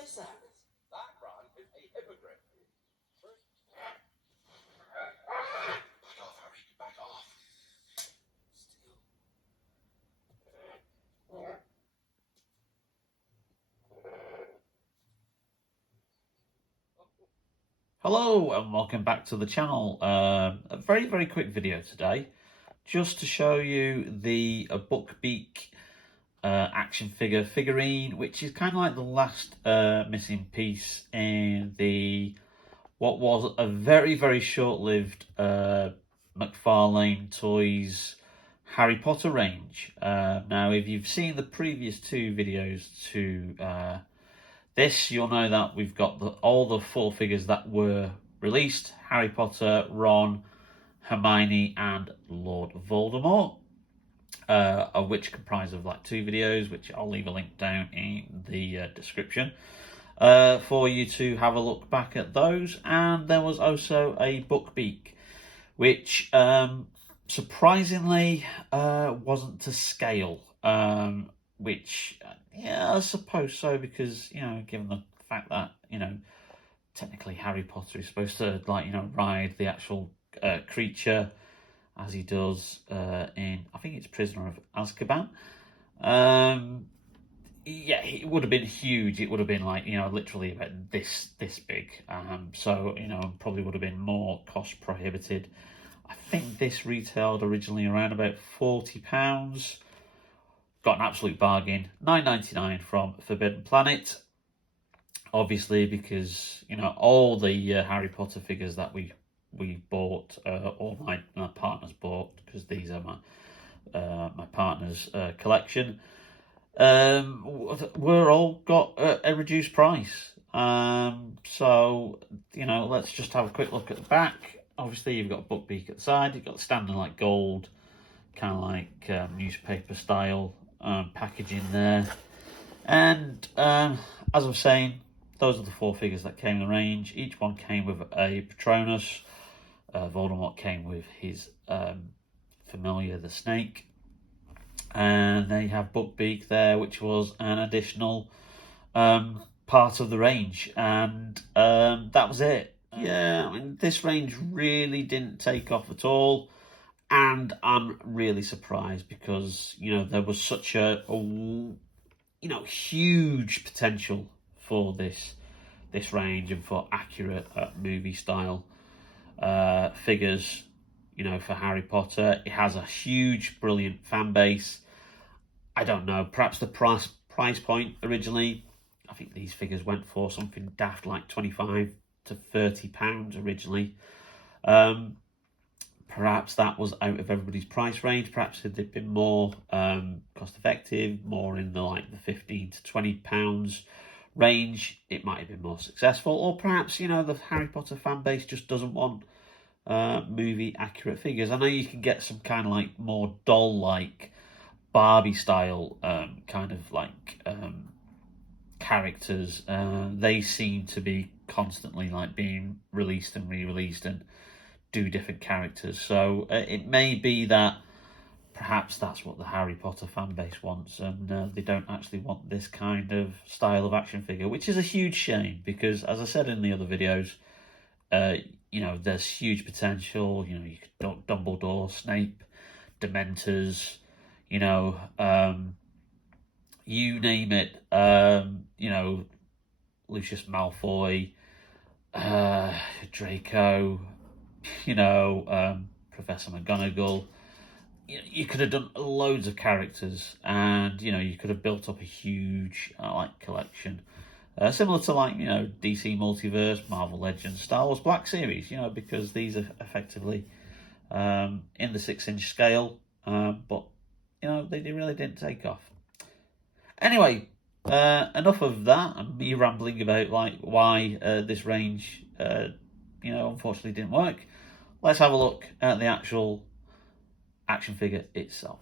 What is that? That run is a hippogriff. Back off, Harry. Back off. Still. Hello and welcome back to the channel. A very quick video today, just to show you the Buckbeak action figurine, which is kind of like the last missing piece in the what was a very short-lived McFarlane Toys Harry Potter range. Now, if you've seen the previous two videos to this, you'll know that we've got all the four figures that were released: Harry Potter, Ron, Hermione and Lord Voldemort, of which comprise of like two videos, which I'll leave a link down in the description for you to have a look back at those. And there was also a Buckbeak, which surprisingly wasn't to scale, which, yeah, I suppose so, because, you know, given the fact that, you know, technically Harry Potter is supposed to, like, you know, ride the actual creature as he does in, I think it's Prisoner of Azkaban. Yeah, it would have been huge. It would have been like, you know, literally about this big. So, you know, probably would have been more cost prohibited. I think this retailed originally around about £40. Got an absolute bargain, $9.99 from Forbidden Planet. Obviously, because, you know, all the Harry Potter figures that we bought, all my partners bought, because these are my partner's collection, were all got a reduced price. So, you know, let's just have a quick look at the back. Obviously, you've got Buckbeak at the side. You've got the standard like gold, kind of like newspaper style packaging there. And as I was saying, those are the four figures that came in the range. Each one came with a Patronus. Voldemort came with his familiar, the snake. And they have Buckbeak there, which was an additional part of the range. And that was it. Yeah, I mean, this range really didn't take off at all. And I'm really surprised because, you know, there was such a you know, huge potential for this range and for accurate movie style figures, you know, for Harry Potter. It has a huge, brilliant fan base. I don't know, perhaps the price point originally, I think these figures went for something daft like £25 to £30 originally. Perhaps that was out of everybody's price range. Perhaps if they'd been more cost effective, more in the like the £15 to £20 range, it might have been more successful. Or perhaps, you know, the Harry Potter fan base just doesn't want movie accurate figures. I know you can get some kind of like more doll like Barbie style kind of like characters. They seem to be constantly like being released and re-released and do different characters. So it may be that perhaps that's what the Harry Potter fan base wants, and they don't actually want this kind of style of action figure, which is a huge shame, because as I said in the other videos, you know, there's huge potential. You know, you could Dumbledore, Snape, Dementors, you know, you name it, you know, Lucius Malfoy, Draco, you know, Professor McGonagall. You could have done loads of characters, and, you know, you could have built up a huge like collection, similar to like, you know, DC Multiverse, Marvel Legends, Star Wars Black Series, you know, because these are effectively in the 6-inch scale, but, you know, they really didn't take off. Anyway, enough of that and me rambling about like why this range you know, unfortunately didn't work. Let's have a look at the actual action figure itself.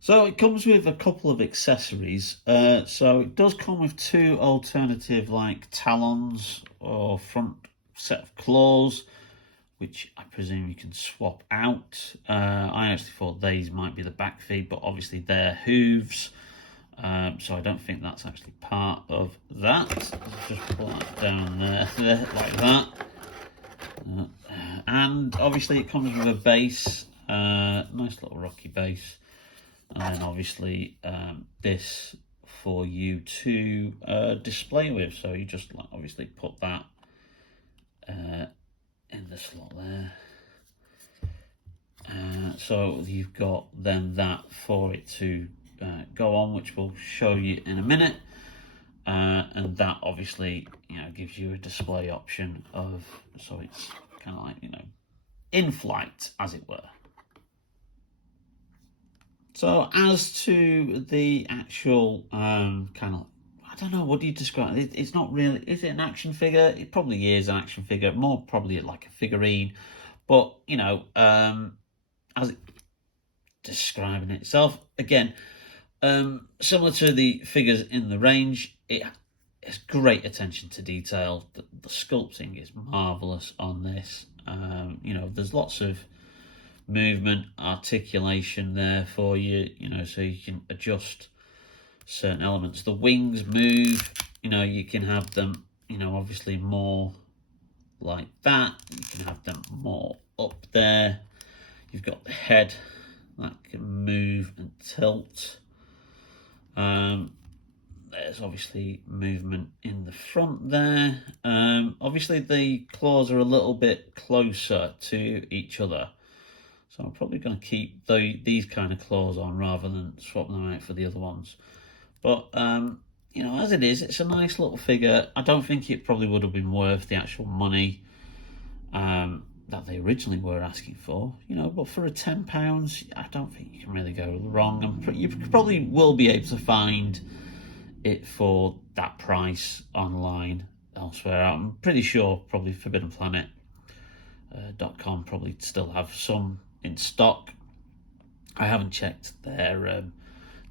So it comes with a couple of accessories. So it does come with two alternative like talons or front set of claws, which I presume you can swap out. I actually thought these might be the back feet, but obviously they're hooves. So I don't think that's actually part of that. Let's just put that down there like that. And obviously it comes with a base, nice little rocky base, and then obviously this for you to display with. So you just obviously put that in the slot there. So you've got then that for it to go on, which we'll show you in a minute. And that obviously, gives you a display option of, so it's kind of like, in flight, as it were. So as to the actual kind of, I don't know, what do you describe it? It's not really, is it an action figure? It probably is an action figure, more probably like a figurine. But, as it describing itself, again, similar to the figures in the range, it has great attention to detail. The sculpting is marvellous on this. There's lots of movement, articulation there for you, so you can adjust certain elements. The wings move, you can have them, obviously more like that. You can have them more up there. You've got the head that can move and tilt. There's obviously movement in the front there. Obviously the claws are a little bit closer to each other, so I'm probably going to keep these kind of claws on rather than swap them out for the other ones. But as it is, it's a nice little figure. I don't think it probably would have been worth the actual money that they originally were asking for, but for a £10, I don't think you can really go wrong. You probably will be able to find it for that price online elsewhere. I'm pretty sure probably ForbiddenPlanet.com probably still have some in stock. I haven't checked their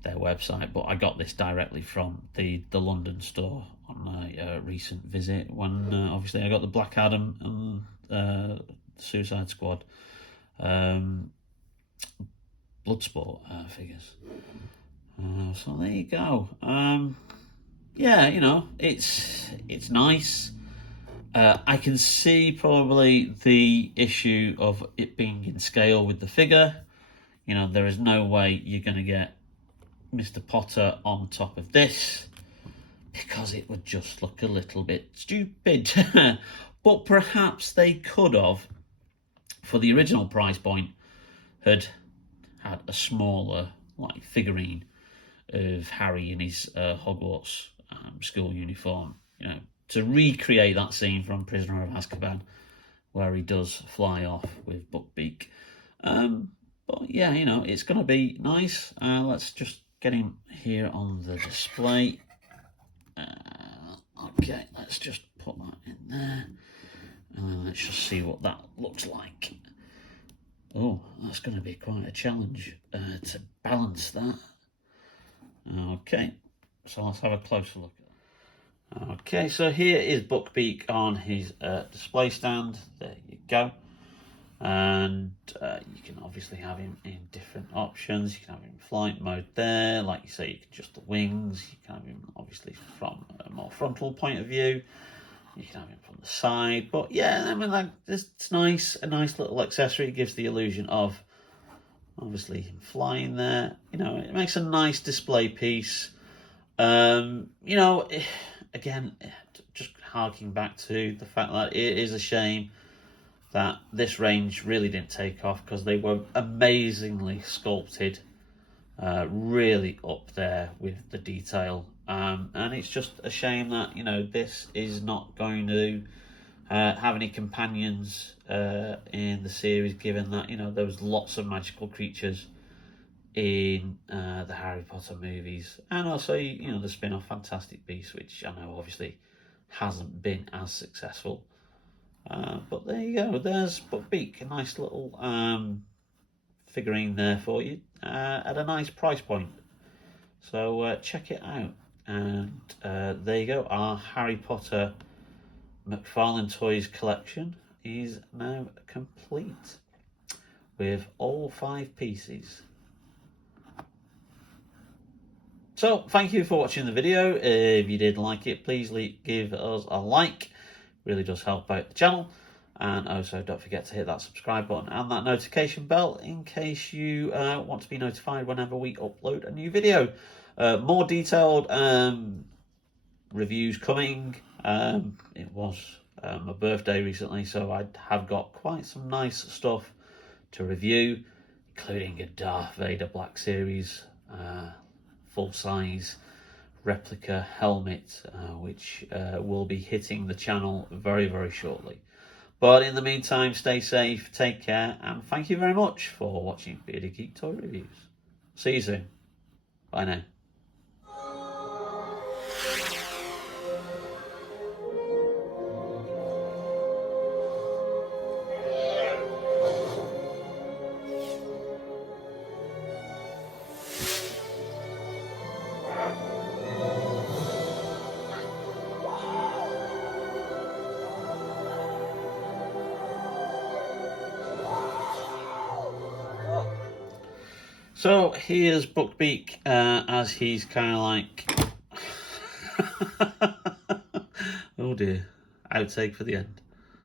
website, but I got this directly from the London store on a recent visit when obviously I got the Black Adam and Suicide Squad Bloodsport figures. So there you go. It's nice. I can see probably the issue of it being in scale with the figure. There is no way you're going to get Mr. Potter on top of this, because it would just look a little bit stupid. But perhaps they could have, for the original price point, had a smaller figurine of Harry in his Hogwarts school uniform, to recreate that scene from Prisoner of Azkaban where he does fly off with Buckbeak. But yeah, it's going to be nice. Let's just get him here on the display. Okay, let's just put that in there, and then let's just see what that looks like. Oh, that's going to be quite a challenge to balance that. Okay, so let's have a closer look at that. Okay, so here is Buckbeak on his display stand. There you go. And you can obviously have him in different options. You can have him in flight mode there, like you say, you can adjust the wings. You can have him obviously from a more frontal point of view. You can have him from the side. But yeah, I mean, it's nice, a nice little accessory. It gives the illusion of obviously him flying there. It makes a nice display piece. Again, just harking back to the fact that it is a shame that this range really didn't take off, because they were amazingly sculpted, really up there with the detail. And it's just a shame that, this is not going to have any companions in the series, given that, there was lots of magical creatures in the Harry Potter movies, and also, the spin-off Fantastic Beasts, which I know obviously hasn't been as successful. But there you go, there's Buckbeak, a nice little figurine there for you at a nice price point. So check it out. And there you go, our Harry Potter McFarlane Toys collection is now complete with all 5 pieces. So, thank you for watching the video. If you did like it, please give us a like. Really does help out the channel. And also, don't forget to hit that subscribe button and that notification bell in case you want to be notified whenever we upload a new video. More detailed reviews coming. It was my birthday recently, so I have got quite some nice stuff to review, including a Darth Vader Black Series full-size replica helmet, which will be hitting the channel very, very shortly. But in the meantime, stay safe, take care, and thank you very much for watching Bearded Geek Toy Reviews. See you soon. Bye now. So here's Buckbeak as he's kind of like, oh dear, outtake for the end.